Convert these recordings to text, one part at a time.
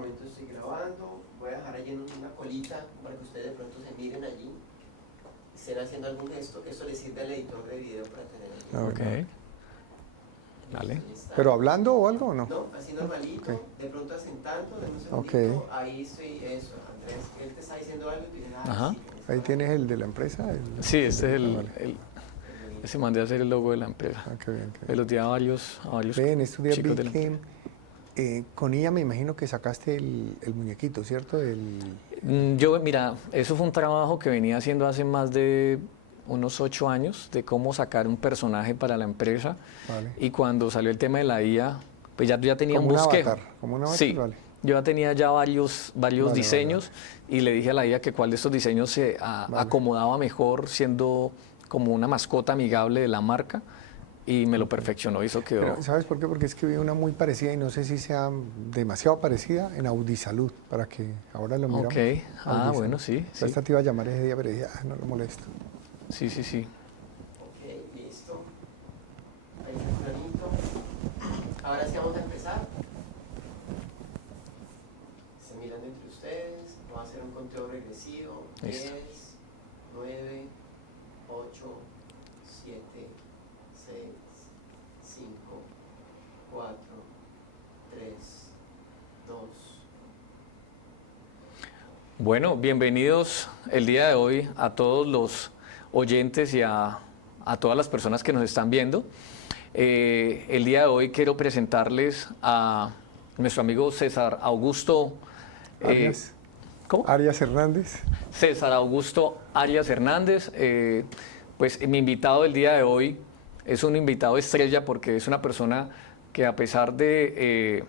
momento estoy grabando. Voy a dejar allí una colita para que ustedes de pronto se miren allí. Estén haciendo algún gesto, que esto les sirve al editor de video para tener allí. Ok. Vale. ¿Pero hablando o algo o no? No, así normalito, Okay. de pronto asentando, de un segundito, ahí estoy, eso, Andrés, él te está diciendo algo y tú dices, Ajá. sí. Ahí tienes el de la empresa. Sí, este es Vale. ese mandé a hacer el logo de la empresa. Ah, qué bien, qué bien. Elogié a varios En estos días chicos vi de la empresa. que con ella me imagino que sacaste el muñequito, ¿cierto? Mira, eso fue un trabajo que venía haciendo hace más de unos 8 años, de cómo sacar un personaje para la empresa. Vale. Y cuando salió el tema de la IA, pues ya tenía Como un un bosquejo. avatar, como un avatar, Sí, vale. yo ya tenía ya varios Vale, diseños y le dije a la IA que cuál de estos diseños se acomodaba mejor siendo como una mascota amigable de la marca y me lo perfeccionó y eso quedó. Pero, ¿sabes por qué? Porque es que vi una muy parecida y no sé si sea demasiado parecida en Audisalud, para que ahora lo miramos. Ok, Audisalud. bueno, sí. Esta te iba a llamar ese día, pero dije, no lo molesto. Sí. Ok, listo. Ahí está clarito. Ahora sí vamos a empezar. Se miran entre ustedes. Vamos a hacer un conteo regresivo. Listo. 10, 9, 8, 7, 6, 5, 4, 3, 2. Bueno, bienvenidos el día de hoy a todos los oyentes y a todas las personas que nos están viendo. El día de hoy quiero presentarles a nuestro amigo César Augusto Arias. ¿Cómo? Arias Hernández. César Augusto Arias Hernández. Pues mi invitado del día de hoy es un invitado estrella porque es una persona que, a pesar de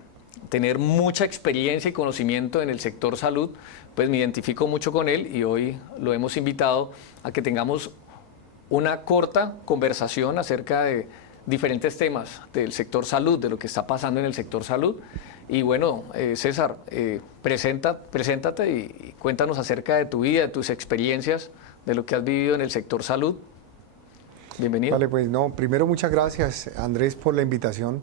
tener mucha experiencia y conocimiento en el sector salud, pues me identifico mucho con él y hoy lo hemos invitado a que tengamos una corta conversación acerca de diferentes temas del sector salud, de lo que está pasando en el sector salud. Y bueno, César, preséntate y cuéntanos acerca de tu vida, de tus experiencias, de lo que has vivido en el sector salud. Bienvenido. Vale, pues no, primero muchas gracias, Andrés, por la invitación.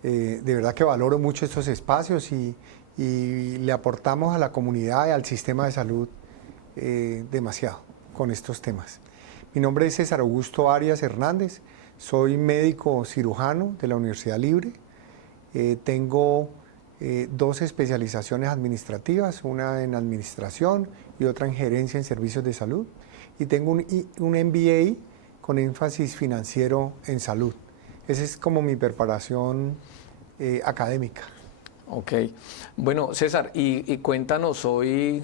De verdad que valoro mucho estos espacios y le aportamos a la comunidad y al sistema de salud demasiado con estos temas. Mi nombre es César Augusto Arias Hernández, soy médico cirujano de la Universidad Libre. Tengo 2 especializaciones administrativas, una en administración y otra en gerencia en servicios de salud. Y tengo un MBA con énfasis financiero en salud. Esa es como mi preparación académica. Ok. Bueno, César, y cuéntanos hoy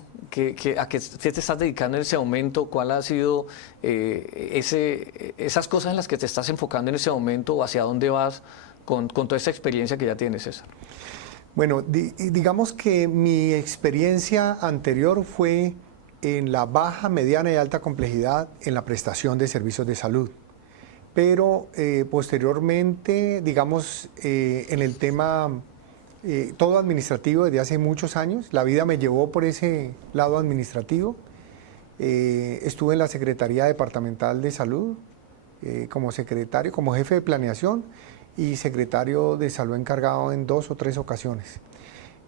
a qué te estás dedicando en ese momento, cuál ha sido esas cosas en las que te estás enfocando en ese momento o hacia dónde vas con toda esta experiencia que ya tienes, César. Bueno, digamos que mi experiencia anterior fue en la baja, mediana y alta complejidad en la prestación de servicios de salud. Pero posteriormente, digamos, en el tema todo administrativo desde hace muchos años, la vida me llevó por ese lado administrativo. Estuve en la Secretaría Departamental de Salud como secretario, como jefe de planeación y secretario de salud encargado en 2 o 3 ocasiones.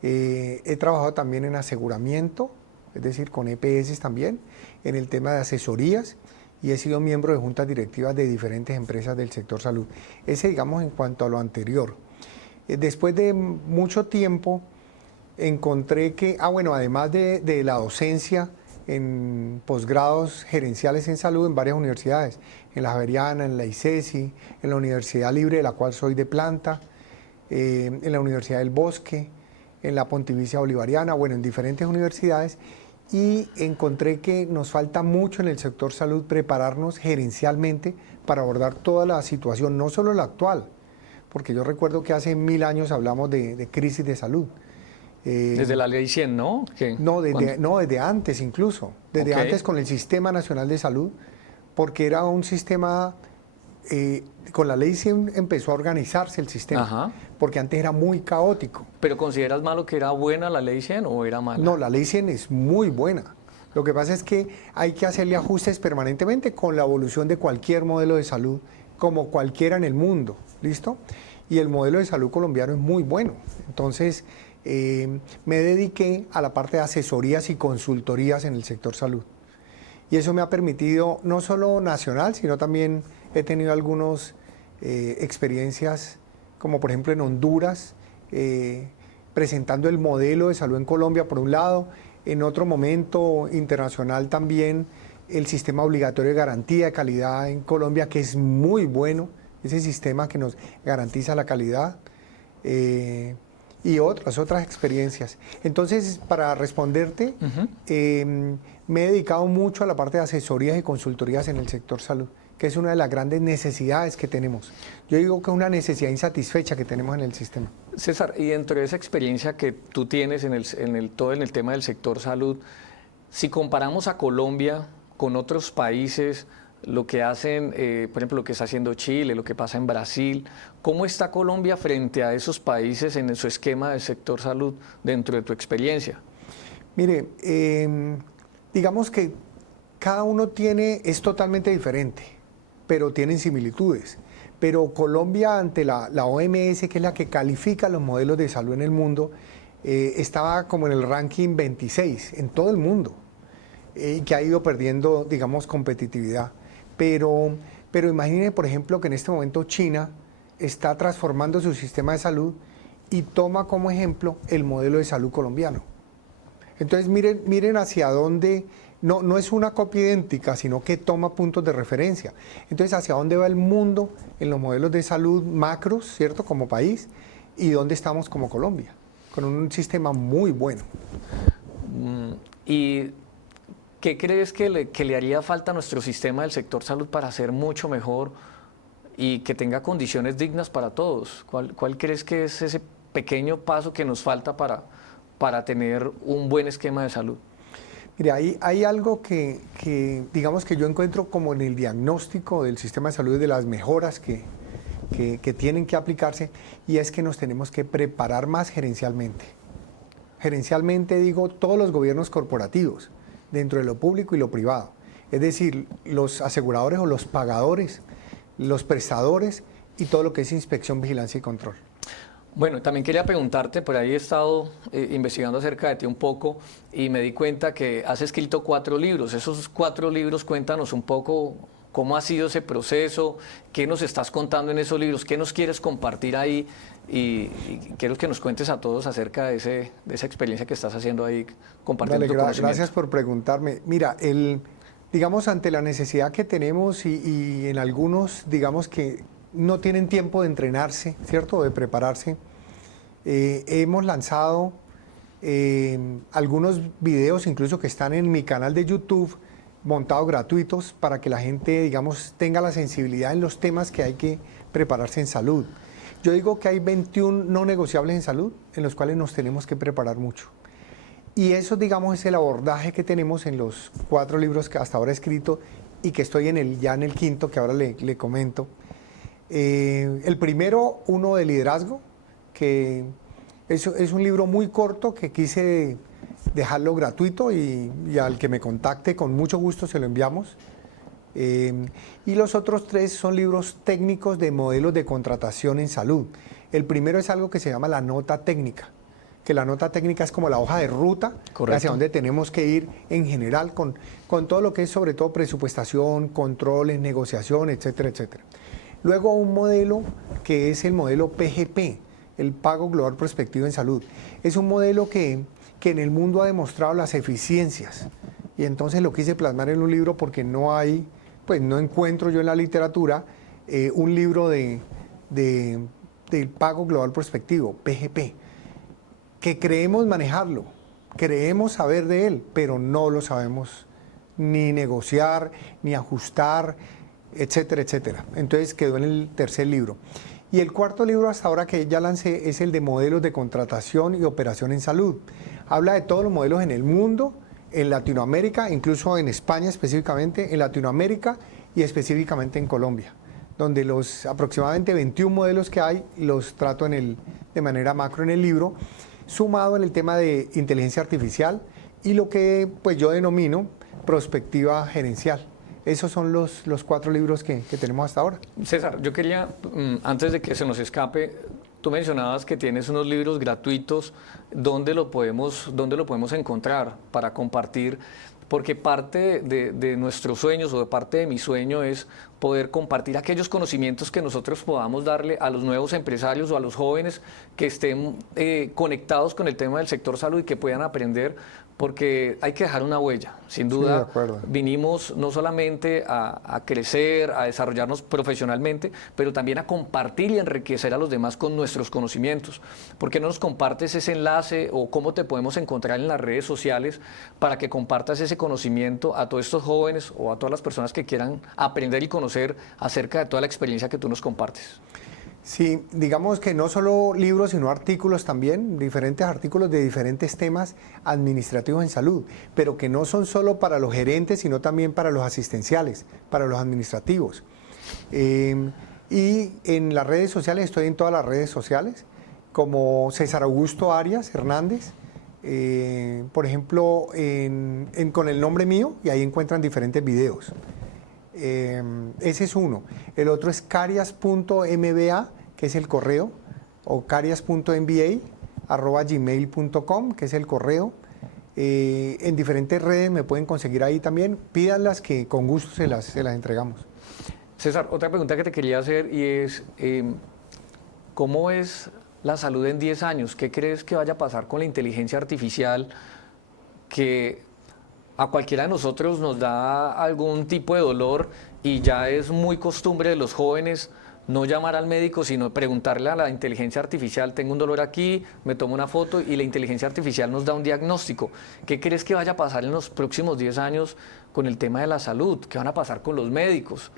He trabajado también en aseguramiento, es decir, con EPS también, en el tema de asesorías y he sido miembro de juntas directivas de diferentes empresas del sector salud. Ese, digamos, en cuanto a lo anterior. Después de mucho tiempo encontré que, además de la docencia en posgrados gerenciales en salud en varias universidades, en la Javeriana, en la ICESI, en la Universidad Libre, de la cual soy de planta, en la Universidad del Bosque, en la Pontificia Bolivariana, en diferentes universidades, y encontré que nos falta mucho en el sector salud prepararnos gerencialmente para abordar toda la situación, no solo la actual, porque yo recuerdo que hace 1000 años hablamos de crisis de salud. Desde la ley 100, ¿no? Desde antes incluso, desde antes con el Sistema Nacional de Salud, porque era un sistema, con la ley 100 empezó a organizarse el sistema, porque antes era muy caótico. ¿Pero consideras malo que era buena la ley 100 o era mala? No, la ley 100 es muy buena. Lo que pasa es que hay que hacerle ajustes permanentemente con la evolución de cualquier modelo de salud, como cualquiera en el mundo, ¿listo? Y el modelo de salud colombiano es muy bueno. Entonces, me dediqué a la parte de asesorías y consultorías en el sector salud. Y eso me ha permitido, no solo nacional, sino también he tenido algunas experiencias, como por ejemplo en Honduras, presentando el modelo de salud en Colombia por un lado, en otro momento internacional también el sistema obligatorio de garantía de calidad en Colombia, que es muy bueno, ese sistema que nos garantiza la calidad, y otras experiencias. Entonces, para responderte, me he dedicado mucho a la parte de asesorías y consultorías en el sector salud, que es una de las grandes necesidades que tenemos. Yo digo que es una necesidad insatisfecha que tenemos en el sistema. César, y dentro de esa experiencia que tú tienes en el tema del sector salud, si comparamos a Colombia con otros países, lo que hacen, por ejemplo, lo que está haciendo Chile, lo que pasa en Brasil, ¿cómo está Colombia frente a esos países en su esquema del sector salud dentro de tu experiencia? Mire, digamos que cada uno es totalmente diferente, pero tienen similitudes. Pero Colombia, ante la OMS, que es la que califica los modelos de salud en el mundo, estaba como en el ranking 26 en todo el mundo, y que ha ido perdiendo, digamos, competitividad. Pero imagine, por ejemplo, que en este momento China está transformando su sistema de salud y toma como ejemplo el modelo de salud colombiano. Entonces miren hacia dónde, no es una copia idéntica, sino que toma puntos de referencia. Entonces, hacia dónde va el mundo en los modelos de salud macros, ¿cierto?, como país, y dónde estamos como Colombia, con un sistema muy bueno. ¿Y qué crees que le haría falta a nuestro sistema del sector salud para ser mucho mejor y que tenga condiciones dignas para todos? ¿Cuál crees que es ese pequeño paso que nos falta para tener un buen esquema de salud? Mire, hay algo que digamos que yo encuentro como en el diagnóstico del sistema de salud, de las mejoras que tienen que aplicarse, y es que nos tenemos que preparar más gerencialmente. Gerencialmente digo todos los gobiernos corporativos, dentro de lo público y lo privado. Es decir, los aseguradores o los pagadores, los prestadores y todo lo que es inspección, vigilancia y control. Bueno, también quería preguntarte, por ahí he estado investigando acerca de ti un poco y me di cuenta que has escrito 4 libros. Esos 4 libros, cuéntanos un poco cómo ha sido ese proceso, qué nos estás contando en esos libros, qué nos quieres compartir ahí, y quiero que nos cuentes a todos acerca de esa experiencia que estás haciendo ahí, compartiendo tu conocimiento. Gracias por preguntarme. Mira, digamos, ante la necesidad que tenemos y en algunos, digamos, que no tienen tiempo de entrenarse, ¿cierto?, de prepararse, hemos lanzado algunos videos incluso que están en mi canal de YouTube, montados gratuitos, para que la gente, digamos, tenga la sensibilidad en los temas que hay que prepararse en salud. Yo digo que hay 21 no negociables en salud en los cuales nos tenemos que preparar mucho. Y eso, digamos, es el abordaje que tenemos en los 4 libros que hasta ahora he escrito y que estoy ya en el 5º, que ahora le comento. El primero, uno de liderazgo, que es un libro muy corto que quise dejarlo gratuito y al que me contacte con mucho gusto se lo enviamos. Y los otros 3 son libros técnicos de modelos de contratación en salud. El primero es algo que se llama la nota técnica, que la nota técnica es como la hoja de ruta. Correcto. Hacia donde tenemos que ir en general con todo lo que es sobre todo presupuestación, controles, negociación, etcétera, etcétera. Luego un modelo que es el modelo PGP, el Pago Global Prospectivo en Salud. Es un modelo que en el mundo ha demostrado las eficiencias, y entonces lo quise plasmar en un libro porque no encuentro yo en la literatura un libro del Pago Global Prospectivo, PGP, que creemos manejarlo, creemos saber de él, pero no lo sabemos ni negociar, ni ajustar, etcétera, etcétera. Entonces quedó en el 3er libro. Y el 4º libro hasta ahora que ya lancé es el de modelos de contratación y operación en salud. Habla de todos los modelos en el mundo, en Latinoamérica, incluso en España específicamente, en Latinoamérica y específicamente en Colombia, donde los aproximadamente 21 modelos que hay los trato de manera macro en el libro, sumado en el tema de inteligencia artificial y lo que pues yo denomino prospectiva gerencial. Esos son los 4 libros que tenemos hasta ahora. César, yo quería, antes de que se nos escape, tú mencionabas que tienes unos libros gratuitos. ¿Dónde lo podemos encontrar para compartir? Porque parte de nuestros sueños o de parte de mi sueño es poder compartir aquellos conocimientos que nosotros podamos darle a los nuevos empresarios o a los jóvenes que estén conectados con el tema del sector salud y que puedan aprender, porque hay que dejar una huella. Sin duda, de acuerdo. vinimos no solamente a crecer, a desarrollarnos profesionalmente, pero también a compartir y enriquecer a los demás con nuestros conocimientos. ¿Por qué no nos compartes ese enlace o cómo te podemos encontrar en las redes sociales para que compartas ese conocimiento a todos estos jóvenes o a todas las personas que quieran aprender y conocer acerca de toda la experiencia que tú nos compartes? Sí, digamos que no solo libros, sino artículos también, diferentes artículos de diferentes temas administrativos en salud, pero que no son solo para los gerentes, sino también para los asistenciales, para los administrativos. Y en las redes sociales, estoy en todas las redes sociales, como César Augusto Arias Hernández, por ejemplo, con el nombre mío, y ahí encuentran diferentes videos. Ese es uno. El otro es carias.mba, que es el correo, o carias.mba@gmail.com, que es el correo. En diferentes redes me pueden conseguir ahí también. Pídanlas que con gusto se las entregamos. César, otra pregunta que te quería hacer y es, ¿cómo es la salud en 10 años? ¿Qué crees que vaya a pasar con la inteligencia artificial que a cualquiera de nosotros nos da algún tipo de dolor y ya es muy costumbre de los jóvenes no llamar al médico, sino preguntarle a la inteligencia artificial, tengo un dolor aquí, me tomo una foto y la inteligencia artificial nos da un diagnóstico? ¿Qué crees que vaya a pasar en los próximos 10 años con el tema de la salud? ¿Qué van a pasar con los médicos?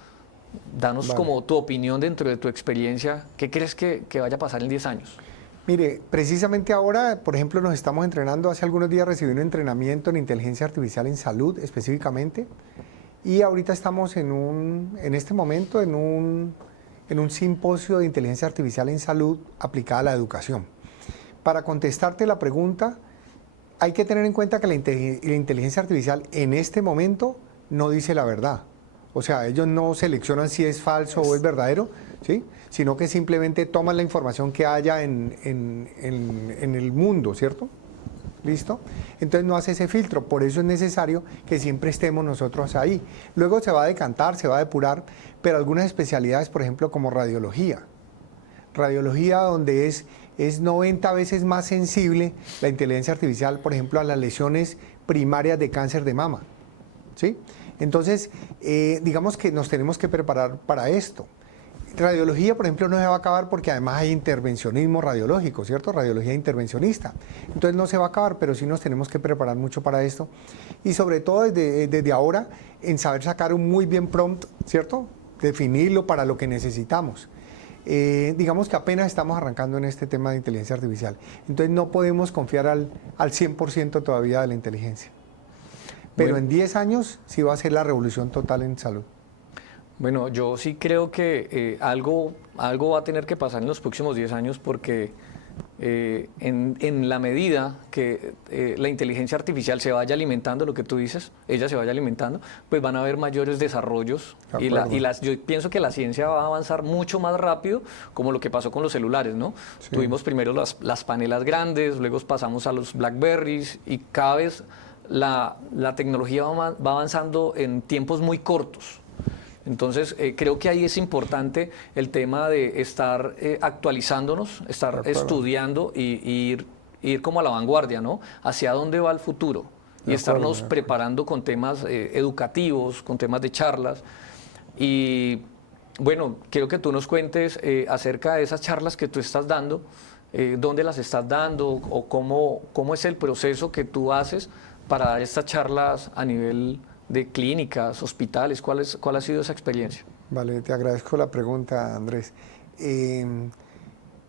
Danos como tu opinión dentro de tu experiencia. ¿Qué crees que vaya a pasar en 10 años? Mire, precisamente ahora, por ejemplo, nos estamos entrenando. Hace algunos días recibí un entrenamiento en inteligencia artificial en salud específicamente, y ahorita estamos en este momento en un simposio de inteligencia artificial en salud aplicada a la educación. Para contestarte la pregunta, hay que tener en cuenta que la inteligencia artificial en este momento no dice la verdad. O sea, ellos no seleccionan si es falso o es verdadero, ¿sí? Sino que simplemente toman la información que haya en el mundo, ¿cierto? ¿Listo? Entonces no hace ese filtro, por eso es necesario que siempre estemos nosotros ahí. Luego se va a decantar, se va a depurar, pero algunas especialidades, por ejemplo, como radiología. Radiología donde es 90 veces más sensible la inteligencia artificial, por ejemplo, a las lesiones primarias de cáncer de mama, ¿sí? Entonces, digamos que nos tenemos que preparar para esto. Radiología, por ejemplo, no se va a acabar porque además hay intervencionismo radiológico, ¿cierto? Radiología intervencionista. Entonces no se va a acabar, pero sí nos tenemos que preparar mucho para esto. Y sobre todo desde ahora, en saber sacar un muy bien prompt, ¿cierto? Definirlo para lo que necesitamos. Digamos que apenas estamos arrancando en este tema de inteligencia artificial. Entonces no podemos confiar al 100% todavía de la inteligencia. Pero bueno, en 10 años sí va a ser la revolución total en salud. Bueno, yo sí creo que algo va a tener que pasar en los próximos 10 años porque en la medida que la inteligencia artificial se vaya alimentando, lo que tú dices, ella se vaya alimentando, pues van a haber mayores desarrollos yo pienso que la ciencia va a avanzar mucho más rápido, como lo que pasó con los celulares, ¿no? Sí. Tuvimos primero las panelas grandes, luego pasamos a los Blackberries y cada vez la tecnología va avanzando en tiempos muy cortos. Entonces, creo que ahí es importante el tema de estar actualizándonos, estar estudiando y ir como a la vanguardia, ¿no? Hacia dónde va el futuro y estarnos preparando con temas educativos, con temas de charlas. Y bueno, quiero que tú nos cuentes acerca de esas charlas que tú estás dando, dónde las estás dando o cómo es el proceso que tú haces para dar estas charlas a nivel de clínicas, hospitales. ¿Cuál ha sido esa experiencia? Vale, te agradezco la pregunta, Andrés.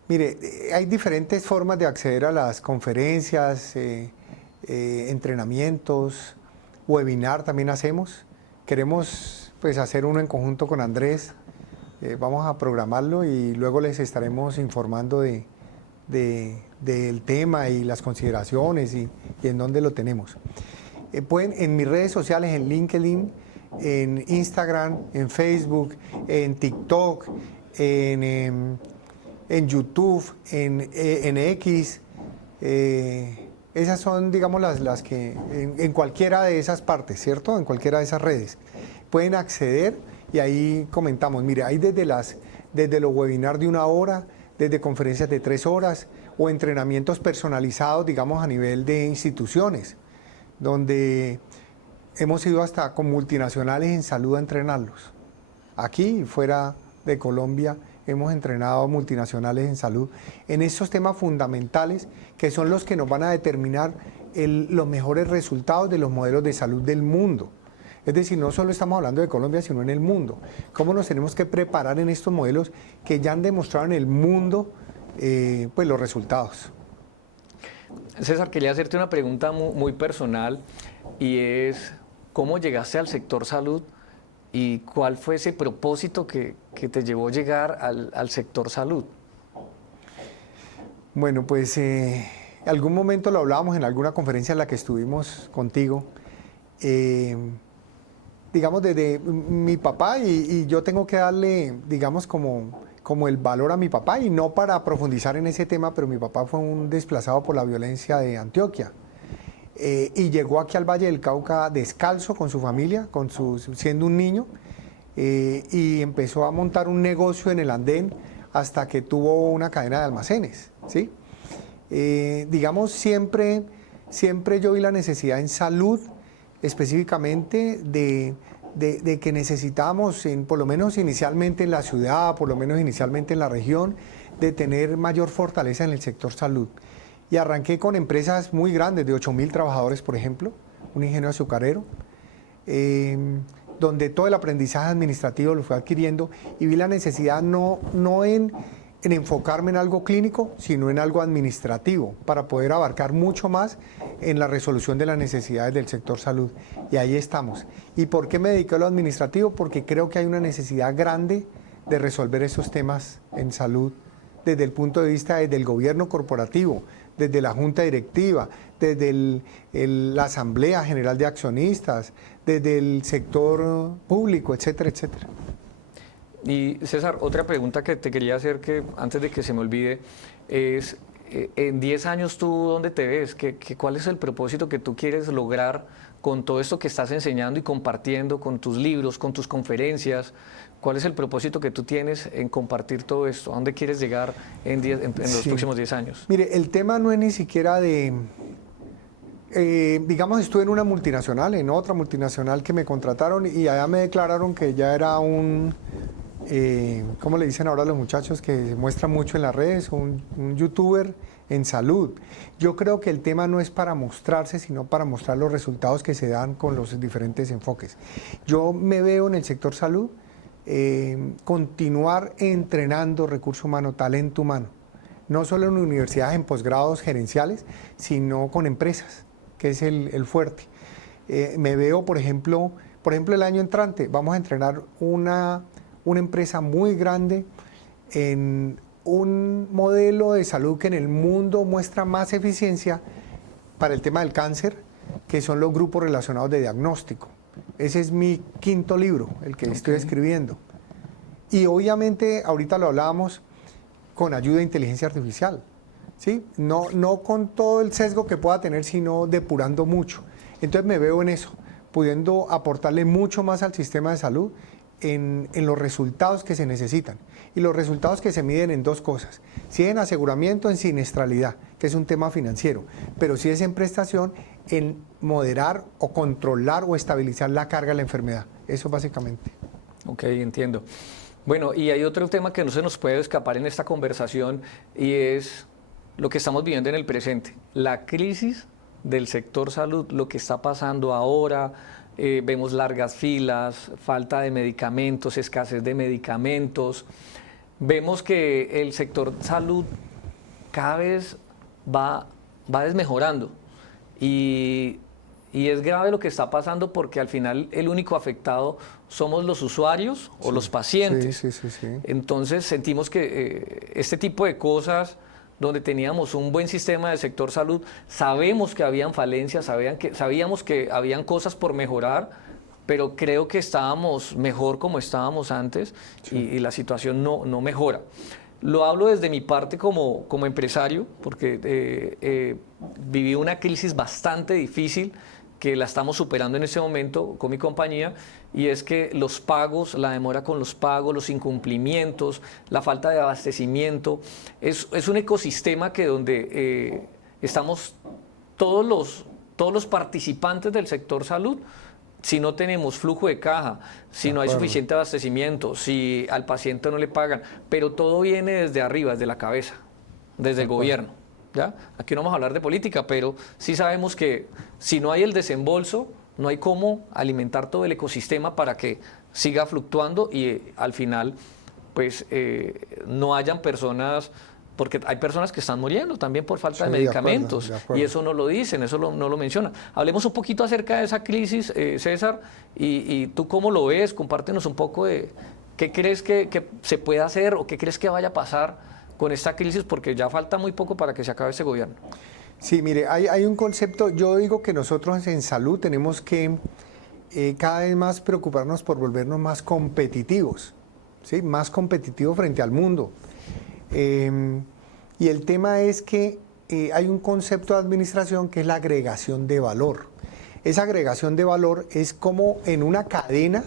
Mire, hay diferentes formas de acceder a las conferencias, entrenamientos, webinar también hacemos. Queremos pues hacer uno en conjunto con Andrés. Vamos a programarlo y luego les estaremos informando del tema y las consideraciones y en dónde lo tenemos. Pueden en mis redes sociales, en LinkedIn, en Instagram, en Facebook, en TikTok, en en YouTube, en X. Esas son, digamos, las que en cualquiera de esas partes, ¿cierto? En cualquiera de esas redes. Pueden acceder y ahí comentamos. Mire, hay desde los webinars de 1 hora, desde conferencias de 3 horas o entrenamientos personalizados, digamos, a nivel de instituciones, donde hemos ido hasta con multinacionales en salud a entrenarlos. Aquí, fuera de Colombia, hemos entrenado multinacionales en salud en estos temas fundamentales que son los que nos van a determinar los mejores resultados de los modelos de salud del mundo. Es decir, no solo estamos hablando de Colombia, sino en el mundo. ¿Cómo nos tenemos que preparar en estos modelos que ya han demostrado en el mundo pues los resultados? César, quería hacerte una pregunta muy personal y es, ¿cómo llegaste al sector salud y cuál fue ese propósito que te llevó a llegar al sector salud? Bueno, pues algún momento lo hablábamos en alguna conferencia en la que estuvimos contigo. Digamos, desde mi papá, y yo tengo que darle, digamos, como el valor a mi papá, y no para profundizar en ese tema, pero mi papá fue un desplazado por la violencia de Antioquia. Y llegó aquí al Valle del Cauca descalzo con su familia, siendo un niño, y empezó a montar un negocio en el andén hasta que tuvo una cadena de almacenes, ¿sí? Digamos, siempre yo vi la necesidad en salud, específicamente de que necesitábamos, por lo menos inicialmente en la ciudad, por lo menos inicialmente en la región, de tener mayor fortaleza en el sector salud. Y arranqué con empresas muy grandes, de 8.000 trabajadores, por ejemplo, un ingeniero azucarero, donde todo el aprendizaje administrativo lo fue adquiriendo y vi la necesidad no en enfocarme en algo clínico, sino en algo administrativo, para poder abarcar mucho más en la resolución de las necesidades del sector salud. Y ahí estamos. ¿Y por qué me dediqué a lo administrativo? Porque creo que hay una necesidad grande de resolver esos temas en salud desde el punto de vista del gobierno corporativo, desde la junta directiva, desde la asamblea general de accionistas, desde el sector público, etcétera, etcétera. Y César, otra pregunta que te quería hacer, que antes de que se me olvide, es, en 10 años tú, ¿dónde te ves? ¿Cuál es el propósito que tú quieres lograr con todo esto que estás enseñando y compartiendo, con tus libros, con tus conferencias? ¿Cuál es el propósito que tú tienes en compartir todo esto? ¿A dónde quieres llegar en los próximos 10 años? Mire, el tema no es ni siquiera de... digamos, estuve en una multinacional, en otra multinacional que me contrataron y allá me declararon que ya era un... ¿cómo le dicen ahora a los muchachos que se muestran mucho en las redes? Un youtuber en salud. Yo creo que el tema no es para mostrarse, sino para mostrar los resultados que se dan con los diferentes enfoques. Yo me veo en el sector salud continuar entrenando recurso humano, talento humano, no solo en universidades, en posgrados gerenciales, sino con empresas, que es el fuerte. Me veo, por ejemplo, el año entrante, vamos a entrenar una empresa muy grande en un modelo de salud que en el mundo muestra más eficiencia para el tema del cáncer, que son los grupos relacionados de diagnóstico. Ese es mi 5º libro, el que estoy escribiendo. Y obviamente, ahorita lo hablábamos, con ayuda de inteligencia artificial, ¿sí? No con todo el sesgo que pueda tener, sino depurando mucho. Entonces me veo en eso, pudiendo aportarle mucho más al sistema de salud en los resultados que se necesitan. Y los resultados que se miden en 2 cosas. Si es en aseguramiento, en siniestralidad, que es un tema financiero, pero si es en prestación, en moderar o controlar o estabilizar la carga de la enfermedad. Eso básicamente. Ok, entiendo. Bueno, y hay otro tema que no se nos puede escapar en esta conversación y es lo que estamos viviendo en el presente. La crisis del sector salud, lo que está pasando ahora. Vemos largas filas, falta de medicamentos, escasez de medicamentos. Vemos que el sector salud cada vez va desmejorando y es grave lo que está pasando porque al final el único afectado somos los usuarios o los pacientes. Sí. Entonces sentimos que este tipo de cosas, donde teníamos un buen sistema del sector salud, sabemos que habían falencias, sabíamos que habían cosas por mejorar, pero creo que estábamos mejor como estábamos antes y la situación no mejora. lo hablo desde mi parte como empresario, porque viví una crisis bastante difícil que la estamos superando en este momento con mi compañía, y es que los pagos, la demora con los pagos, los incumplimientos, la falta de abastecimiento, es un ecosistema que donde estamos todos los participantes del sector salud. Si no tenemos flujo de caja, si no hay suficiente abastecimiento, si al paciente no le pagan, pero todo viene desde arriba, desde la cabeza, desde el gobierno. ¿Ya? Aquí no vamos a hablar de política, pero sí sabemos que si no hay el desembolso, no hay cómo alimentar todo el ecosistema para que siga fluctuando y al final pues no hayan personas, porque hay personas que están muriendo también por falta de medicamentos, y eso no lo dicen, eso no lo mencionan. Hablemos un poquito acerca de esa crisis, César, y tú cómo lo ves, compártenos un poco de qué crees que se puede hacer o qué crees que vaya a pasar con esta crisis, porque ya falta muy poco para que se acabe este gobierno. Sí, mire, hay un concepto, yo digo que nosotros en salud tenemos que cada vez más preocuparnos por volvernos más competitivos, ¿sí? Más competitivos frente al mundo. Y el tema es que hay un concepto de administración que es la agregación de valor. Esa agregación de valor es como en una cadena,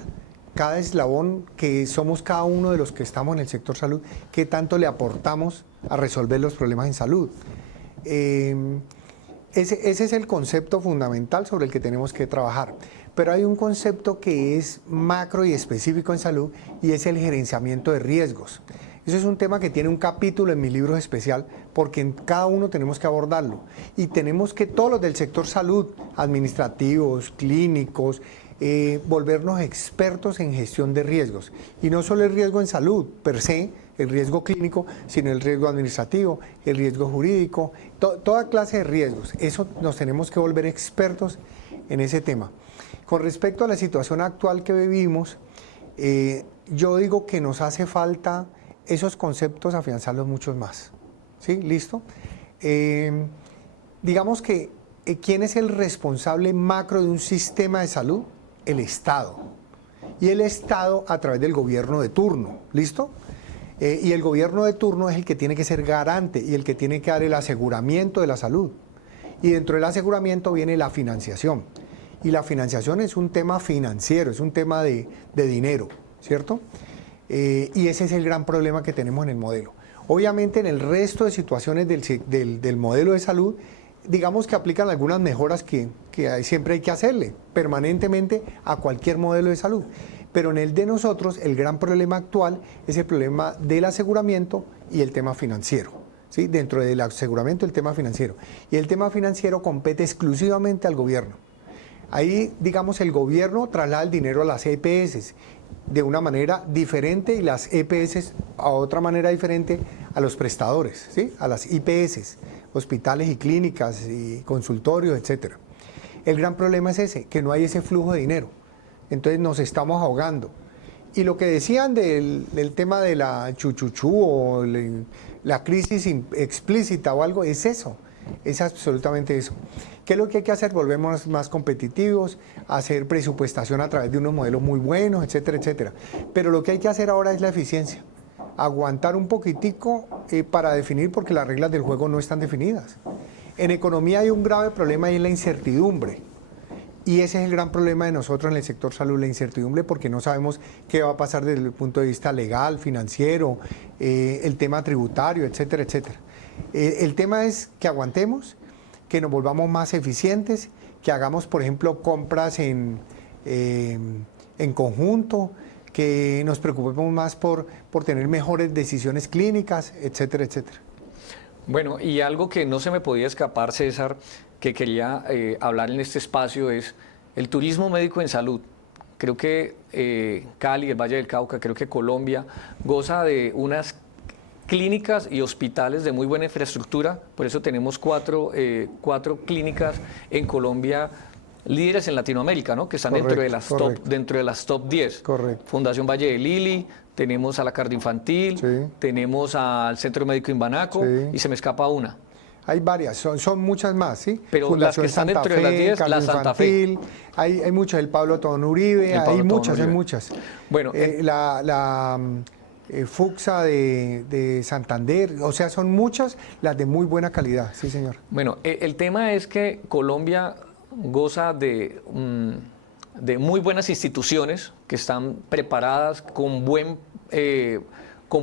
cada eslabón que somos cada uno de los que estamos en el sector salud, qué tanto le aportamos a resolver los problemas en salud. Ese es el concepto fundamental sobre el que tenemos que trabajar. Pero hay un concepto que es macro y específico en salud, y es el gerenciamiento de riesgos. Eso es un tema que tiene un capítulo en mi libro especial, porque en cada uno tenemos que abordarlo. Y tenemos que todos los del sector salud, administrativos, clínicos, volvernos expertos en gestión de riesgos. Y no solo el riesgo en salud, per se, el riesgo clínico, sino el riesgo administrativo, el riesgo jurídico, toda clase de riesgos. Eso nos tenemos que volver expertos en ese tema. Con respecto a la situación actual que vivimos, yo digo que nos hace falta esos conceptos afianzarlos muchos más. ¿Sí? ¿Listo? Digamos que, ¿quién es el responsable macro de un sistema de salud? El Estado. Y el Estado a través del gobierno de turno. ¿Listo? Y el gobierno de turno es el que tiene que ser garante y el que tiene que dar el aseguramiento de la salud. Y dentro del aseguramiento viene la financiación. Y la financiación es un tema financiero, es un tema de dinero, ¿cierto? Y ese es el gran problema que tenemos en el modelo. Obviamente en el resto de situaciones del modelo de salud, digamos que aplican algunas mejoras que siempre hay que hacerle permanentemente a cualquier modelo de salud. Pero en el de nosotros, el gran problema actual es el problema del aseguramiento y el tema financiero. ¿Sí? Dentro del aseguramiento, el tema financiero. Y el tema financiero compete exclusivamente al gobierno. Ahí, digamos, el gobierno traslada el dinero a las EPS de una manera diferente y las EPS a otra manera diferente a los prestadores, ¿sí? A las IPS, hospitales y clínicas y consultorios, etc. El gran problema es ese, que no hay ese flujo de dinero. Entonces nos estamos ahogando. Y lo que decían del tema de la chuchuchú o la crisis explícita o algo, es eso, es absolutamente eso. ¿Qué es lo que hay que hacer? Volvemos más competitivos, hacer presupuestación a través de unos modelos muy buenos, etcétera, etcétera. Pero lo que hay que hacer ahora es la eficiencia. Aguantar un poquitico para definir, porque las reglas del juego no están definidas. En economía hay un grave problema y es la incertidumbre. Y ese es el gran problema de nosotros en el sector salud, la incertidumbre, porque no sabemos qué va a pasar desde el punto de vista legal, financiero, el tema tributario, etcétera, etcétera. El tema es que aguantemos, que nos volvamos más eficientes, que hagamos, por ejemplo, compras en conjunto, que nos preocupemos más por tener mejores decisiones clínicas, etcétera, etcétera. Bueno, y algo que no se me podía escapar, César, que quería hablar en este espacio es el turismo médico en salud. Creo que Cali, el Valle del Cauca, creo que Colombia goza de unas clínicas y hospitales de muy buena infraestructura, por eso tenemos cuatro clínicas en Colombia líderes en Latinoamérica, ¿no? Que están dentro de las top 10. Correcto. Fundación Valle de Lili, tenemos a la Cardioinfantil, sí, tenemos al Centro Médico Imbanaco, sí, y se me escapa una. Hay varias, son muchas más, ¿sí? Pero Fundación las que están Santa dentro de las 10, la Santa Fe. Hay muchas, el Pablo Tobón Uribe, hay muchas. Bueno, Fuxa de Santander, o sea, son muchas las de muy buena calidad, sí señor. Bueno, el tema es que Colombia goza de muy buenas instituciones que están preparadas con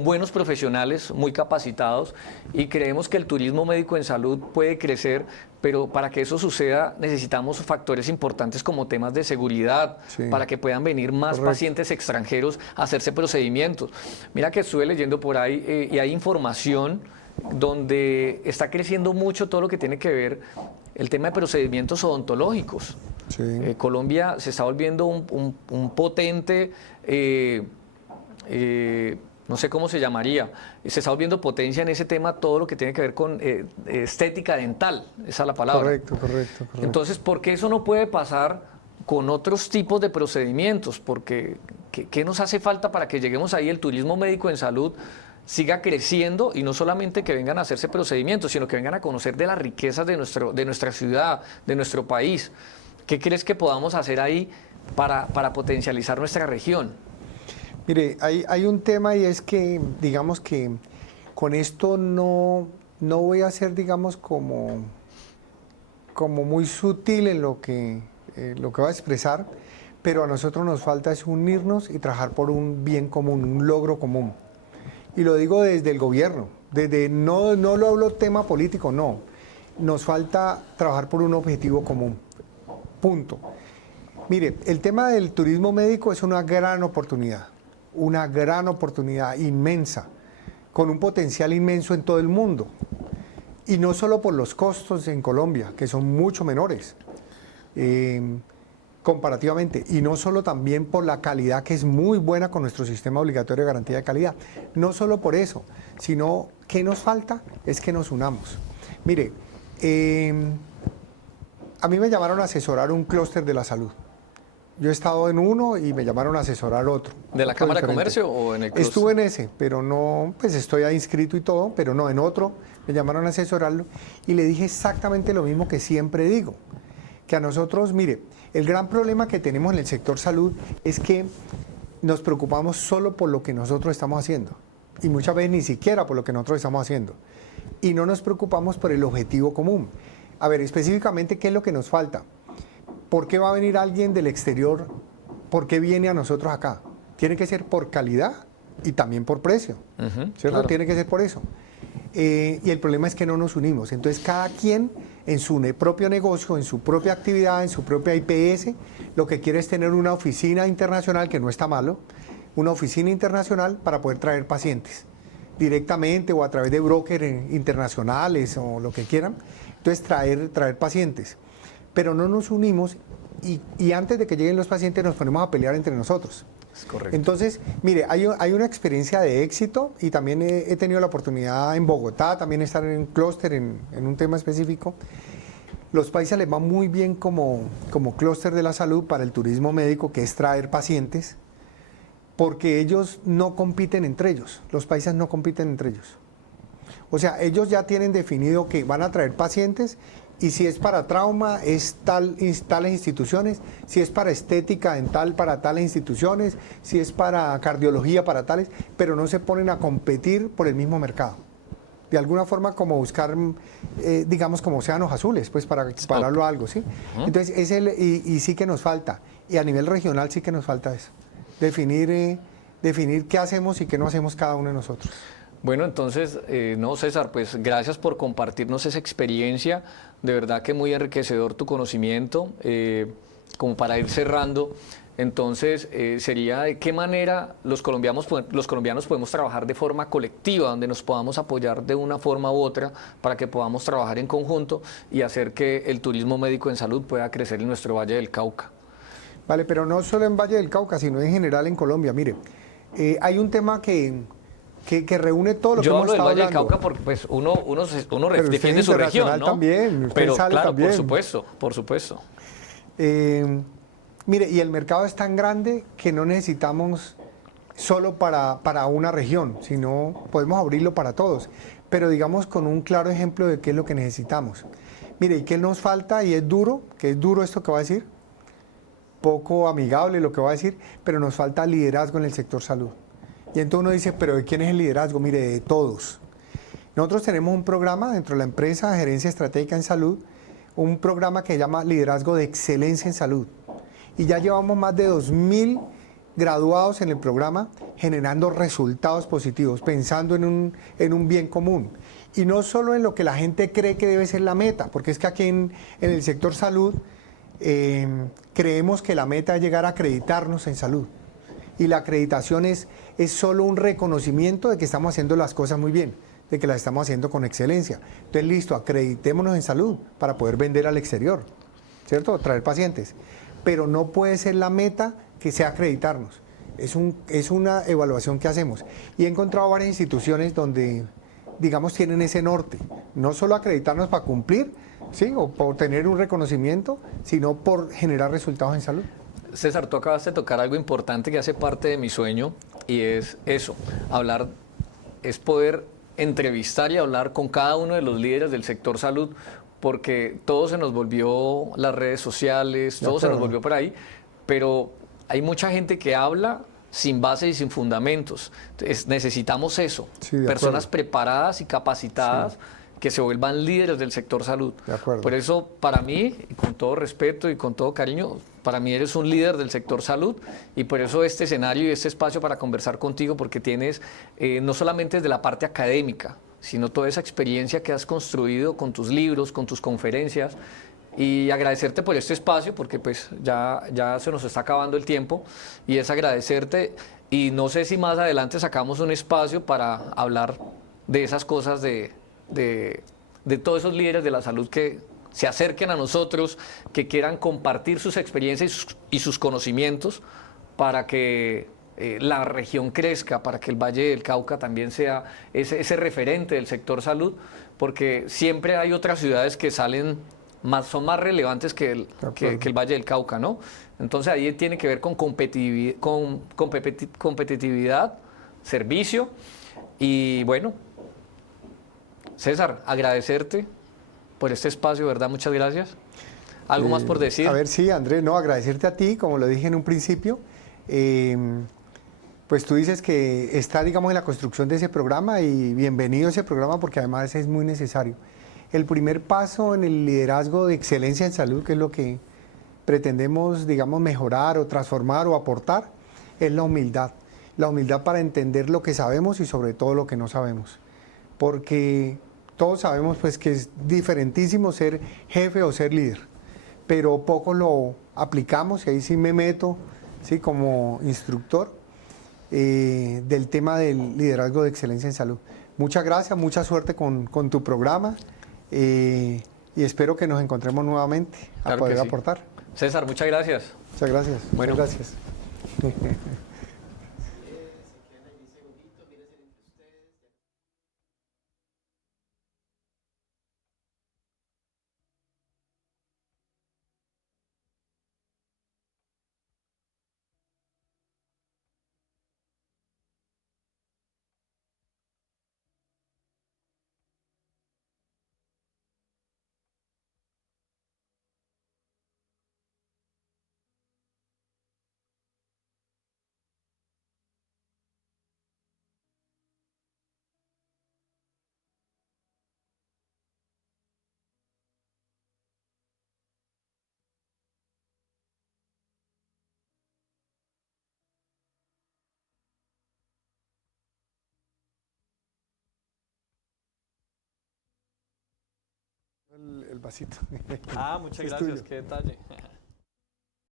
buenos profesionales muy capacitados y creemos que el turismo médico en salud puede crecer, pero para que eso suceda necesitamos factores importantes como temas de seguridad, Sí. para que puedan venir más Correcto. pacientes extranjeros a hacerse procedimientos. Mira que estuve leyendo por ahí y hay información donde está creciendo mucho todo lo que tiene que ver el tema de procedimientos odontológicos. Sí. Colombia se está volviendo un potente, no sé cómo se llamaría, se está volviendo potencia en ese tema, todo lo que tiene que ver con estética dental, esa es la palabra. Correcto. Entonces, ¿por qué eso no puede pasar con otros tipos de procedimientos? Porque, ¿qué nos hace falta para que lleguemos ahí? El turismo médico en salud siga creciendo y no solamente que vengan a hacerse procedimientos, sino que vengan a conocer de las riquezas de nuestra ciudad, de nuestro país. ¿Qué crees que podamos hacer ahí para potencializar nuestra región? Mire, hay un tema y es que, digamos que con esto no voy a ser, digamos, como muy sutil en lo que voy a expresar, pero a nosotros nos falta es unirnos y trabajar por un bien común, un logro común. Y lo digo desde el gobierno, no lo hablo tema político, no. Nos falta trabajar por un objetivo común. Punto. Mire, el tema del turismo médico es una gran oportunidad inmensa, con un potencial inmenso en todo el mundo. Y no solo por los costos en Colombia, que son mucho menores comparativamente, y no solo también por la calidad, que es muy buena con nuestro sistema obligatorio de garantía de calidad. No solo por eso, sino que nos falta es que nos unamos. Mire, a mí me llamaron a asesorar un clúster de la salud. Yo he estado en uno y me llamaron a asesorar otro. ¿De la otro Cámara de diferente. Comercio o en el clúster? Estuve en ese, pero no, pues estoy ahí inscrito y todo, pero no, en otro me llamaron a asesorarlo y le dije exactamente lo mismo que siempre digo, que a nosotros, mire, el gran problema que tenemos en el sector salud es que nos preocupamos solo por lo que nosotros estamos haciendo y muchas veces ni siquiera por lo que nosotros estamos haciendo y no nos preocupamos por el objetivo común. A ver, específicamente, ¿qué es lo que nos falta? ¿Por qué va a venir alguien del exterior? ¿Por qué viene a nosotros acá? Tiene que ser por calidad y también por precio, ¿cierto? Claro. Tiene que ser por eso. Y el problema es que no nos unimos. Entonces, cada quien en su propio negocio, en su propia actividad, en su propia IPS, lo que quiere es tener una oficina internacional, que no está malo, una oficina internacional para poder traer pacientes directamente o a través de brokers internacionales o lo que quieran. Entonces, traer pacientes. Pero no nos unimos y antes de que lleguen los pacientes nos ponemos a pelear entre nosotros. Es correcto. Entonces, mire, hay una experiencia de éxito y también he tenido la oportunidad en Bogotá, también estar en un clúster en un tema específico. Los países les va muy bien como clúster de la salud para el turismo médico, que es traer pacientes, porque ellos no compiten entre ellos, los países no compiten entre ellos. O sea, ellos ya tienen definido que van a traer pacientes y si es para trauma, es tales instituciones, si es para estética dental, para tales instituciones, si es para cardiología, para tales, pero no se ponen a competir por el mismo mercado. De alguna forma como buscar, digamos, como océanos azules, pues para equipararlo a algo, ¿sí? Entonces, y sí que nos falta, y a nivel regional sí que nos falta eso, definir qué hacemos y qué no hacemos cada uno de nosotros. Bueno, entonces, no, César, pues gracias por compartirnos esa experiencia. De verdad que muy enriquecedor tu conocimiento. Como para ir cerrando, entonces, sería de qué manera los colombianos podemos trabajar de forma colectiva, donde nos podamos apoyar de una forma u otra para que podamos trabajar en conjunto y hacer que el turismo médico en salud pueda crecer en nuestro Valle del Cauca. Vale, pero no solo en Valle del Cauca, sino en general en Colombia. Mire, hay un tema que reúne todo lo que Yo hemos hablo del estado Valle del hablando. Cauca porque pues, uno usted defiende es su región, internacional ¿no? también, usted Pero sale claro, también. por supuesto. Mire, y el mercado es tan grande que no necesitamos solo para una región, sino podemos abrirlo para todos. Pero digamos con un claro ejemplo de qué es lo que necesitamos. Mire, ¿y qué nos falta? Y es duro, que es duro esto que va a decir, poco amigable lo que va a decir, pero nos falta liderazgo en el sector salud. Y entonces uno dice, pero ¿de quién es el liderazgo? Mire, de todos. Nosotros tenemos un programa dentro de la empresa de Gerencia Estratégica en Salud, un programa que se llama Liderazgo de Excelencia en Salud. Y ya llevamos más de 2.000 graduados en el programa generando resultados positivos, pensando en un bien común. Y no solo en lo que la gente cree que debe ser la meta, porque es que aquí en el sector salud creemos que la meta es llegar a acreditarnos en salud. Y la acreditación es solo un reconocimiento de que estamos haciendo las cosas muy bien, de que las estamos haciendo con excelencia. Entonces, listo, acreditémonos en salud para poder vender al exterior, ¿cierto? Traer pacientes. Pero no puede ser la meta que sea acreditarnos. Es una evaluación que hacemos. Y he encontrado varias instituciones donde, digamos, tienen ese norte. No solo acreditarnos para cumplir, ¿sí? O por tener un reconocimiento, sino por generar resultados en salud. César, tú acabas de tocar algo importante que hace parte de mi sueño y es eso, hablar, es poder entrevistar y hablar con cada uno de los líderes del sector salud, porque todo se nos volvió las redes sociales, todo se nos volvió por ahí, pero hay mucha gente que habla sin base y sin fundamentos. Entonces, necesitamos eso, Sí, de personas acuerdo. preparadas y capacitadas, sí, que se vuelvan líderes del sector salud. De acuerdo. Por eso, para mí, y con todo respeto y con todo cariño, para mí eres un líder del sector salud y por eso este escenario y este espacio para conversar contigo, porque tienes no solamente desde la parte académica, sino toda esa experiencia que has construido con tus libros, con tus conferencias, y agradecerte por este espacio, porque pues ya se nos está acabando el tiempo, y es agradecerte, y no sé si más adelante sacamos un espacio para hablar de esas cosas de todos esos líderes de la salud que se acerquen a nosotros, que quieran compartir sus experiencias y sus conocimientos para que la región crezca, para que el Valle del Cauca también sea ese referente del sector salud, porque siempre hay otras ciudades que salen son más relevantes que el Valle del Cauca, ¿no? Entonces ahí tiene que ver con competitividad, servicio y bueno, César, agradecerte por este espacio, ¿verdad? Muchas gracias. ¿Algo más por decir? A ver, sí, Andrés, no, agradecerte a ti, como lo dije en un principio. Pues tú dices que está, digamos, en la construcción de ese programa y bienvenido a ese programa porque además es muy necesario. El primer paso en el liderazgo de excelencia en salud, que es lo que pretendemos, digamos, mejorar o transformar o aportar, es la humildad. La humildad para entender lo que sabemos y sobre todo lo que no sabemos. Porque todos sabemos pues que es diferentísimo ser jefe o ser líder, pero poco lo aplicamos y ahí sí me meto, ¿sí? Como instructor del tema del liderazgo de excelencia en salud. Muchas gracias, mucha suerte con tu programa y espero que nos encontremos nuevamente a poder aportar. César, muchas gracias. Muchas gracias. Bueno. Muchas gracias. El vasito. Ah, muchas Es gracias, tuyo. qué detalle.